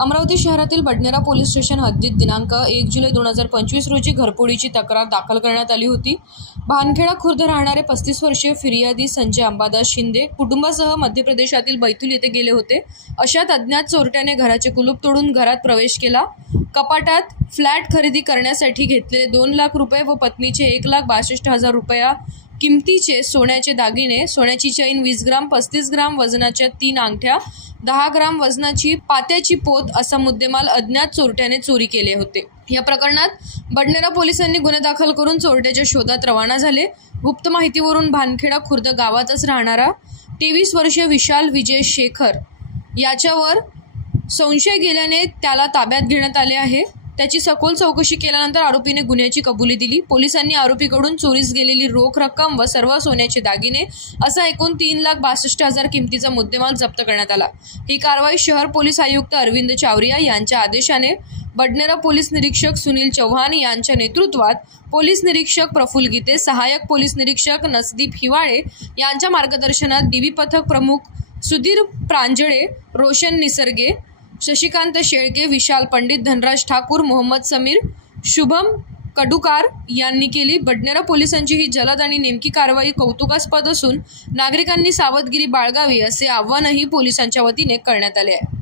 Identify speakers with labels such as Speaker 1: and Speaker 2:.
Speaker 1: अमरावती शहरातील Badnera police station हद्दीत दिनांक एक जुलै दोन हजार पंचवीस रोजी घरपोडीची तक्रार दाखल करण्यात आली होती. भानखेडा खुर्द राहणारे पस्तीस वर्षीय फिर्यादी संजय अंबादास शिंदे कुटुंबासह मध्य प्रदेशातील बैतूल येथे गेले होते. अशात अज्ञात चोरट्याने घराचे कुलूप तोडून घरात प्रवेश केला. कपाटात फ्लॅट खरेदी करण्यासाठी घेतलेले दोन लाख रुपये व पत्नीचे एक लाख बासष्ट हजार रुपया किमतीचे सोन्याचे दागिने सोन्याची चैन वीस ग्राम पस्तीस ग्राम वजनाच्या तीन अंगठ्या दहा ग्राम वजनाची पात्याची पोत असा मुद्देमाल अज्ञात चोरट्याने चोरी केले होते. या प्रकरणात बडनेरा पोलिसांनी गुन्हे दाखल करून चोरट्याच्या शोधात रवाना झाले. गुप्त माहितीवरून भानखेडा खुर्द गावातच राहणारा तेवीस वर्षीय विशाल विजय शेखर याच्यावर संशय गेल्याने त्याला ताब्यात घेण्यात आले आहे. त्याची सखोल चौकशी केल्यानंतर आरोपीने गुन्ह्याची कबुली दिली. पोलिसांनी आरोपीकडून चोरीस गेलेली रोख रक्कम व सर्व सोन्याचे दागिने असा एकूण तीन लाख बासष्ट हजार किमतीचा मुद्देमाल जप्त करण्यात आला. ही कारवाई शहर पोलीस आयुक्त अरविंद चावरिया यांच्या आदेशाने बडनेरा पोलीस निरीक्षक सुनील चव्हाण यांच्या नेतृत्वात पोलीस निरीक्षक प्रफुल्ल गीते सहाय्यक पोलीस निरीक्षक नसदीप हिवाळे यांच्या मार्गदर्शनात डीबी पथक प्रमुख सुधीर प्रांजळे रोशन निसर्गे शशिकांत शेळके विशाल पंडित धनराज ठाकूर मोहम्मद समीर शुभम कडुकार यांनी केली. बडनेरा पोलिसांची ही जलद आणि नेमकी कारवाई कौतुकास्पद असून नागरिकांनी सावधगिरी बाळगावी असे आव्हानही पोलिसांच्या वतीने करण्यात आले आहे.